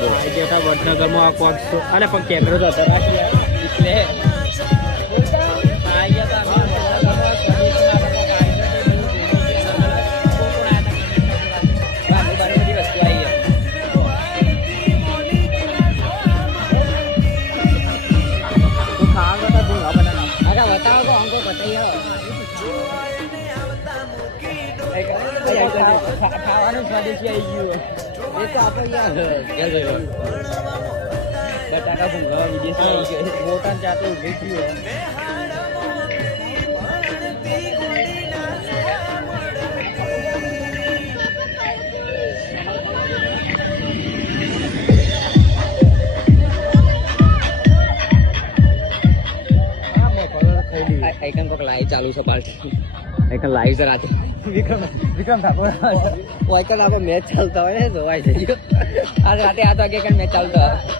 જેઠા વડનગરમાં આ કોક અને પણ કેમેરો તો હતો રાખી એટલે ખાવાનું સ્વાદિષ્ટ આવી ગયું એ તો આપણે બટાકા ભૂંગળા વિદેશી આવી ગયો મોટા ચાતો ઉભી ગયું આઈકન કોક લાઈવ ચાલુ છે પાર્ટી આઈકન લાઈવ છે રાતે વિક્રમ ઠાકોર આઈકન આપણે મેચ ચાલતા હોય ને જોવાય છે આ રાતે 8 વાગે મેચ ચાલતા હોય